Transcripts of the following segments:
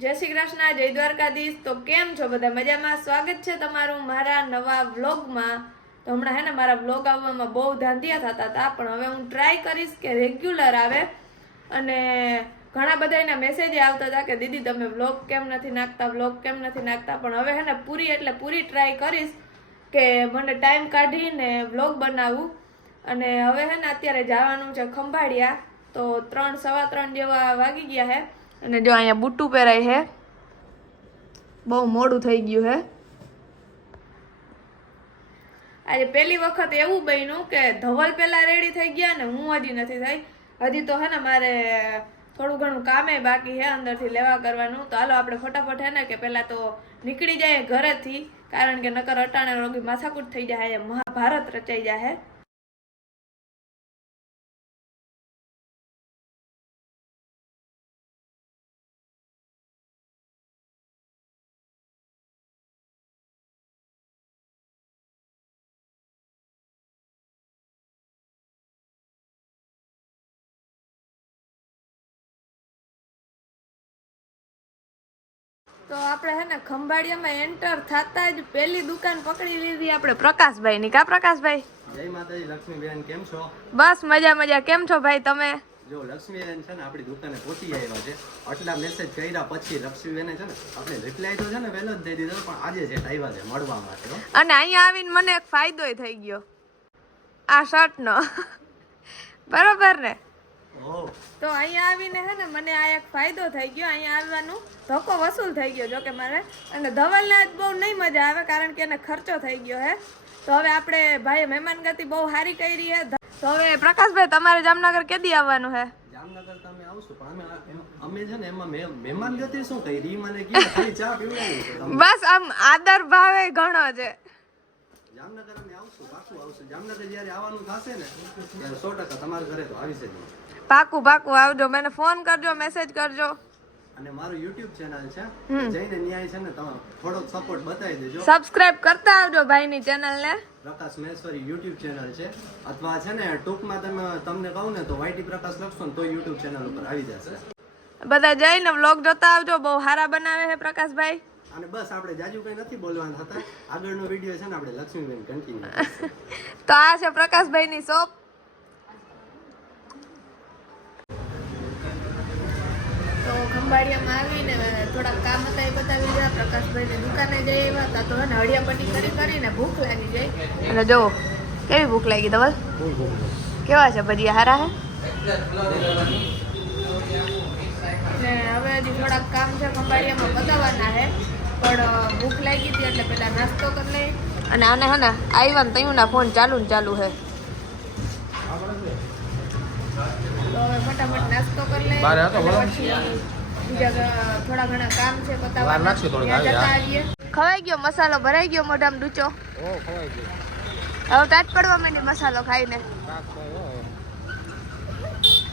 જય શ્રી કૃષ્ણ, જય દ્વારકાધીશ। તો કેમ છો બધા? મજામાં? સ્વાગત છે તમારું મારા નવા વ્લોગમાં। તો હમણાં હે ને મારા વ્લોગ આવવામાં બહુ ધાંધિયા થતા હતા, પણ હવે હું ટ્રાય કરીશ કે રેગ્યુલર આવે। અને ઘણા બધા એના મેસેજ આવતા હતા કે દીદી તમે વ્લોગ કેમ નથી નાખતા, વ્લોગ કેમ નથી નાખતા। પણ હવે હે ને પૂરી એટલે પૂરી ટ્રાય કરીશ કે મને ટાઈમ કાઢીને વ્લોગ બનાવું। અને હવે હે ને અત્યારે જવાનું છે ખંભાળિયા, તો 3 સવા 3 જેવા વાગી ગયા હે। અને જો અહીંયા બુટ્ટુ પહેરાય હે, બહુ મોડું થઈ ગયું હે। આજે પહેલી વખત એવું બન્યું કે ધવલ પહેલા રેડી થઈ ગયા ને હું હજી નથી થઈ। હજી તો હે ને મારે થોડું ઘણું કામે બાકી હે અંદરથી લેવા કરવાનું। તો હાલો આપણે ફટાફટ હે ને કે પહેલા તો નીકળી જાય ઘરેથી, કારણ કે નકર અટાણે રોગી માથાકૂટ થઈ જાય, મહાભારત રચાઈ જાય। તો આપણે હે ને ખંભાળિયામાં એન્ટર થતા જ પહેલી દુકાન પકડી લીધી આપણે પ્રકાશભાઈ ની। કા પ્રકાશભાઈ? જય માતાજી। લક્ષ્મીબેન કેમ છો? બસ મજા મજા। કેમ છો ભાઈ તમે? જો લક્ષ્મીબેન છે ને આપણી દુકાને પહોંચી આવ્યા છે। આટલા મેસેજ કર્યા પછી લક્ષ્મીબેને છે ને આપણે રિપ્લાય તો છે ને વહેલો જ દઈ દીધો, પણ આજે છે આવ્યા છે મળવા માટે। અને અહીંયા આવીને મને એક ફાયદોય થઈ ગયો આ શર્ટનો બરોબર ને? તો અહીંયા આવીને હે ને મને આ એક ફાયદો થઈ ગયો, અહીંયા આવવાનું ધક્કો વસૂલ થઈ ગયો જો કે મારે। અને ધવલને જ બહુ નહીં મજા આવે કારણ કે એને ખર્ચો થઈ ગયો હે। તો હવે આપણે ભાઈ મહેમાનગતિ બહુ સારી કરી હે। તો હવે પ્રકાશભાઈ તમારે જામનગર કેદી આવવાનું હે? જામનગર તમે આવશો, પણ અમે છે ને એમાં મહેમાન ગતિ શું કરી મને કીધું ખાલી ચા પીવડાવી છે। બસ આમ આદર ભાવે ઘણો છે। જામનગર અમે આવશું, પાકું આવશું। જામનગર જ્યારે આવવાનું થશે ને ત્યારે 100% તમારા ઘરે તો આવી છે। પાકું પાકું આવજો, મને ફોન કરજો, મેસેજ કરજો। અને મારું YouTube ચેનલ છે, જઈને ન્યાય છે ને તમે થોડોક સપોર્ટ બતાવી દેજો। સબસ્ક્રાઇબ કરતા આવજો ભાઈની ચેનલને। પ્રકાશ મહેશ્વરી YouTube ચેનલ છે, અથવા છે ને ટૂંકમાં તમને કહું ને તો YT પ્રકાશ લખશો ને તો YouTube ચેનલ ઉપર આવી જશે। બધા જઈને વ્લોગ જોતા આવજો, બહુ સારા બનાવે છે પ્રકાશભાઈ। અને બસ આપણે જાજુ કઈ નથી બોલવાના થતા, આગળનો વિડિયો છે ને આપણે લક્ષ્મીબેન કન્ટિન્યુ તો આ છે પ્રકાશભાઈની શોપ। તો ખંભાળિયામાં આવીને થોડાક કામ હતા એ બતાવી ગયા, પ્રકાશભાઈની દુકાને જઈ આવ્યા હતા। તો એને હળિયાપટ્ટી કરીને ભૂખ લાગી ગઈ। અને જો કેવી ભૂખ લાગી ધવલ? કેવા છે ભજીયા? હારા હે ને? હવે હજી થોડાક કામ છે ખંભાળિયામાં બતાવવાના હે, પણ ભૂખ લાગી હતી એટલે પેલા નાસ્તો કરી લઈ। અને આને હે ને આવ્યા ને તયુંના ફોન ચાલુ હે। તો હવે ફટાફટ નાસ્તો કરી લઈ, પછી બીજા થોડા ઘણા કામ છે બતાવવાના, જતા આવીએ। ખવાઈ ગયો મસાલો? ભરાઈ ગયો મોઢામાં ડૂચો? હવે ટાટ પડવા માંડી મસાલો ખાઈને।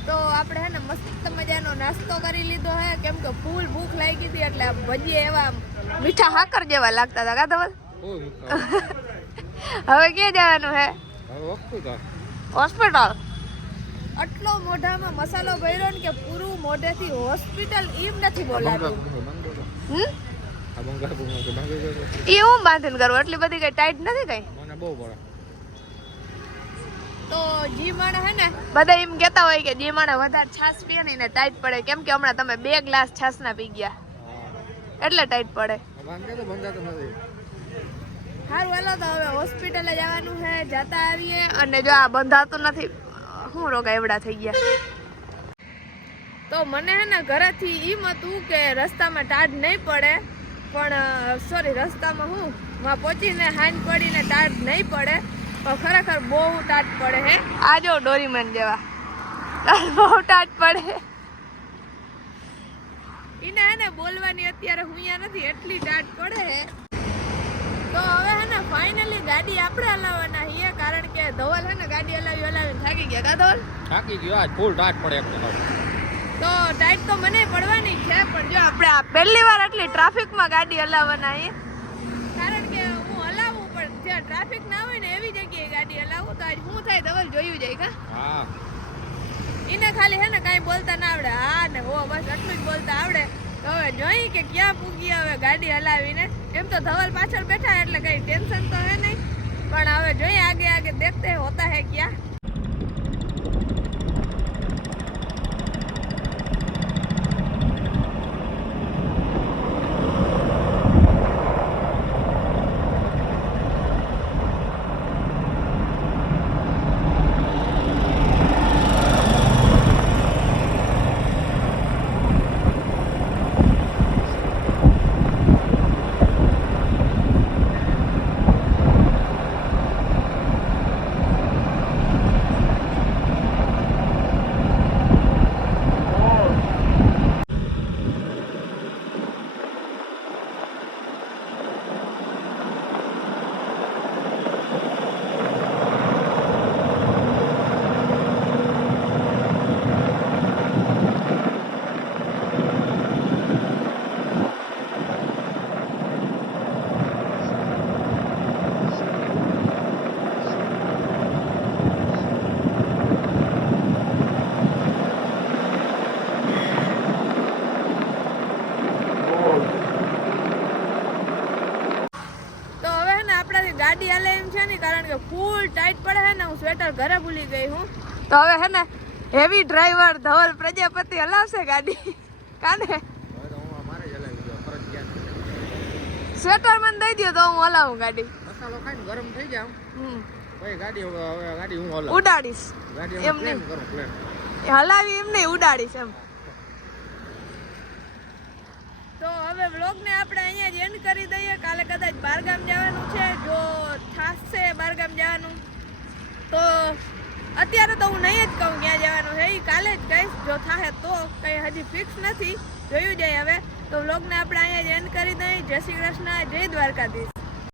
તો આપણે હે ને મસ્ત મજાનો નાસ્તો કરી લીધો હે, કેમ કે ફૂલ ભૂખ લાગી હતી એટલે ભજીયા એવા મીઠા હાકર જેવા લાગતા હતા। કા ધવલ? હવે ક્યાં જવાનું હે? હોસ્પિટલ? આટલો મોઢામાં મસાલો ભર્યો ને કે પૂરું મોઢેથી હોસ્પિટલ એમ નથી બોલાતું। એ હું બાંધીને કરું? એટલી બધી કઈ ટાઈટ નથી કઈ? તો જી માણે હે ને બધા એમ કહેતા હોય કે જે માણે વધારે છાશ પીએ ને એને ટાઈટ પડે, કેમ કે હમણાં તમે 2 ગ્લાસ છાશ ના પી ગયા એટલે ટાઈટ પડે। સારું હાલો, તો હવે હોસ્પિટલે જવાનું છે, જતા આવીએ। અને જો આ બંધાતું નથી, શું રોગા એવડા થઈ ગયા। તો મને હે ને ઘરેથી એમ હતું કે રસ્તામાં ટાઢ નહીં પડે, પણ સોરી રસ્તામાં હું પહોંચીને હાંજ પડીને ટાઢ નહીં પડે, પણ ખરેખર બહુ ટાઢ પડે હે। આ જો ડોરીમન જેવા બહુ ટાઢ પડે। એને હે ને બોલવાની અત્યારે હુંયા નથી, એટલી ટાઢ પડે હે। તો હવે હે ને ફાઇનલી ગાડી આપણે હલાવવાના છીએ, કારણ કે ધવલ હે ને ગાડી હલાવીને થાકી ગયા। કા ધવલ? થાકી ગયો, આજ ફૂલ ટાઢ પડે તો ટાઈટ તો મને પડવાની છે, પણ જો આપણે આ પહેલી વાર આટલી ટ્રાફિકમાં ગાડી હલાવવાના છીએ, કારણ કે હું હલાવું પણ જ્યાં ટ્રાફિક ના હોય ને એવી જગ્યાએ ગાડી હલાવું। તો આજ શું થાય ધવલ જોયું જાય? કા એને ખાલી હે ને કાંઈ બોલતા ના આવડે, હા ને હો બસ એટલું જ બોલતા આવડે। તો તો હવે જોઈ કે ક્યાં પૂગી હવે ગાડી હલાવીને. એમ તો ધવલ પાછળ બેઠા એટલે કઈ ટેન્શન તો હે નહીં, પણ હવે જોઈએ આગે આગે દેખતે હોતા હે ક્યાં. ગાડી હાલે એમ છે ને, કારણ કે ફૂલ ટાઈટ પડે છે ને. હું સ્વેટર ઘરે ભૂલી ગઈ હું. તો હવે હે ને હેવી ડ્રાઈવર ધવલ પ્રજાપતિ હલાવશે ગાડી. કાને સ્વેટર મને દઈ દો તો હું હલાવું ગાડી. મસાલો ખાઈને ગરમ થઈ જાવ પછી ગાડી હું ઉડાડીશ. એમ નહીં હલાવી, એમ નહીં ઉડાડીશ એમ. તો હવે વ્લોગને આપણે અહીંયા જ એન્ડ કરી દઈએ. કાલે કદાચ બહારગામ જવાનું છે, જો થાશે બહારગામ જવાનું તો અત્યારે તો હું નહીં જ કહું ક્યાં જવાનું છે, એ કાલે જ કહીશ. જો થાશે તો કંઈ હજી ફિક્સ નથી, જોયું જાય હવે. તો વ્લોગને આપણે અહીંયા જ એન્ડ કરી દઈએ. જય શ્રી કૃષ્ણ, જય દ્વારકાધીશ.